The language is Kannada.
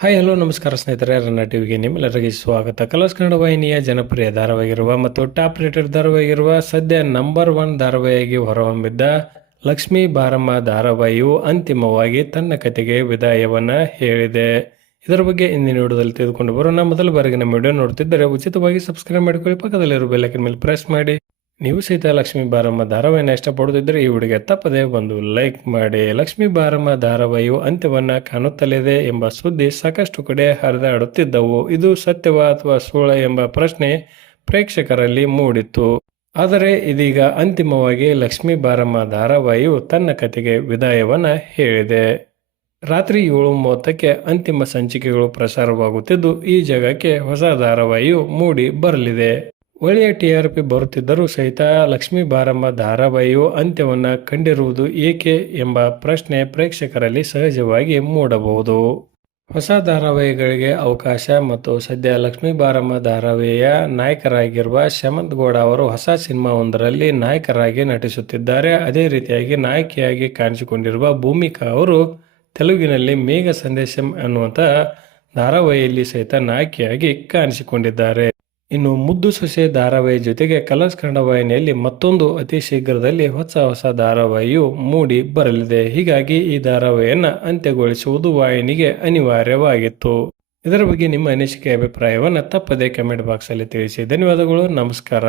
ಹಾಯ್ ಹಲೋ ನಮಸ್ಕಾರ ಸ್ನೇಹಿತರೆ ರನ್ನ ಟಿವಿಗೆ ನಿಮ್ಮೆಲ್ಲರಿಗೆ ಸ್ವಾಗತ. ಕಲರ್ಸ್ ಕನ್ನಡ ವಾಹಿನಿಯ ಜನಪ್ರಿಯ ಧಾರಾವಾಹಿರುವ ಮತ್ತು ಟಾಪ್ ರೇಟೆಡ್ ಧಾರಾವಾಹಿರುವ ಸದ್ಯ ನಂಬರ್ ಒನ್ ಧಾರಾವಾಹಿಯಾಗಿ ಹೊರಹೊಮ್ಮಿದ್ದ ಲಕ್ಷ್ಮೀ ಬಾರಮ್ಮ ಧಾರಾವಾಹಿಯು ಅಂತಿಮವಾಗಿ ತನ್ನ ಕತೆಗೆ ವಿದಾಯವನ್ನ ಹೇಳಿದೆ. ಇದರ ಬಗ್ಗೆ ಇಂದಿನ ವಿಡಿಯೋದಲ್ಲಿ ತಿಳಿದುಕೊಂಡು ಬರೋಣ. ಮೊದಲ ಬಾರಿಗೆ ನಮ್ಮ ವಿಡಿಯೋ ನೋಡ್ತಿದ್ದರೆ ಉಚಿತವಾಗಿ ಸಬ್ಸ್ಕ್ರೈಬ್ ಮಾಡಿಕೊಳ್ಳಿ. ಪಕ್ಕದಲ್ಲಿರುವ ಬೆಲ್ಲೈಕನ್ ಮೇಲೆ ಪ್ರೆಸ್ ಮಾಡಿ. ನೀವು ಸಹಿತ ಲಕ್ಷ್ಮೀ ಬಾರಮ್ಮ ಧಾರಾವಾಹಿನ ಇಷ್ಟಪಡುತ್ತಿದ್ದರೆ ಈ ವಿಡಿಯೋಗೆ ತಪ್ಪದೆ ಒಂದು ಲೈಕ್ ಮಾಡಿ. ಲಕ್ಷ್ಮೀ ಬಾರಮ್ಮ ಧಾರಾವಾಹಿಯು ಅಂತ್ಯವನ್ನು ಕಾಣುತ್ತಲಿದೆ ಎಂಬ ಸುದ್ದಿ ಸಾಕಷ್ಟು ಕಡೆ ಹರಿದಾಡುತ್ತಿದ್ದವು. ಇದು ಸತ್ಯವ ಅಥವಾ ಸುಳ್ಳ ಎಂಬ ಪ್ರಶ್ನೆ ಪ್ರೇಕ್ಷಕರಲ್ಲಿ ಮೂಡಿತ್ತು. ಆದರೆ ಇದೀಗ ಅಂತಿಮವಾಗಿ ಲಕ್ಷ್ಮೀ ಬಾರಮ್ಮ ಧಾರಾವಾಹಿಯು ತನ್ನ ಕತೆಗೆ ವಿದಾಯವನ್ನು ಹೇಳಿದೆ. ರಾತ್ರಿ ಏಳು ಮೂವತ್ತಕ್ಕೆ ಅಂತಿಮ ಸಂಚಿಕೆಗಳು ಪ್ರಸಾರವಾಗುತ್ತಿದ್ದು ಈ ಜಗಕ್ಕೆ ಹೊಸ ಧಾರಾವಾಹಿಯು ಮೂಡಿ ಬರಲಿದೆ. ಒಳ್ಳೆಯ ಟಿಆರ್ಪಿ ಬರುತ್ತಿದ್ದರೂ ಸಹಿತ ಲಕ್ಷ್ಮೀ ಬಾರಮ್ಮ ಧಾರಾವಾಹಿಯು ಅಂತ್ಯವನ್ನು ಕಂಡಿರುವುದು ಏಕೆ ಎಂಬ ಪ್ರಶ್ನೆ ಪ್ರೇಕ್ಷಕರಲ್ಲಿ ಸಹಜವಾಗಿ ಮೂಡಬಹುದು. ಹೊಸ ಧಾರಾವಾಹಿಗಳಿಗೆ ಅವಕಾಶ ಮತ್ತು ಸದ್ಯ ಲಕ್ಷ್ಮೀ ಬಾರಮ್ಮ ಧಾರಾವಾಹಿಯ ನಾಯಕರಾಗಿರುವ ಶಮಂತ್ ಗೌಡ ಅವರು ಹೊಸ ಸಿನಿಮಾವೊಂದರಲ್ಲಿ ನಾಯಕರಾಗಿ ನಟಿಸುತ್ತಿದ್ದಾರೆ. ಅದೇ ರೀತಿಯಾಗಿ ನಾಯಕಿಯಾಗಿ ಕಾಣಿಸಿಕೊಂಡಿರುವ ಭೂಮಿಕಾ ಅವರು ತೆಲುಗಿನಲ್ಲಿ ಮೇಘ ಸಂದೇಶಂ ಅನ್ನುವಂಥ ಧಾರಾವಾಹಿಯಲ್ಲಿ ಸಹಿತ ನಾಯಕಿಯಾಗಿ ಕಾಣಿಸಿಕೊಂಡಿದ್ದಾರೆ. ಇನ್ನು ಮುದ್ದು ಸೊಸೆ ಧಾರಾವಾಹಿ ಜೊತೆಗೆ ಕಲರ್ಸ್ ಕನ್ನಡ ವಾಹಿನಿಯಲ್ಲಿ ಮತ್ತೊಂದು ಅತಿ ಶೀಘ್ರದಲ್ಲಿ ಹೊಸ ಹೊಸ ಧಾರಾವಾಹಿಯು ಮೂಡಿ ಬರಲಿದೆ. ಹೀಗಾಗಿ ಈ ಧಾರಾವಾಹಿಯನ್ನು ಅಂತ್ಯಗೊಳಿಸುವುದು ವಾಹಿನಿಗೆ ಅನಿವಾರ್ಯವಾಗಿತ್ತು. ಇದರ ಬಗ್ಗೆ ನಿಮ್ಮ ಅನಿಸಿಕೆ, ಅಭಿಪ್ರಾಯವನ್ನು ತಪ್ಪದೇ ಕಮೆಂಟ್ ಬಾಕ್ಸಲ್ಲಿ ತಿಳಿಸಿ. ಧನ್ಯವಾದಗಳು, ನಮಸ್ಕಾರ.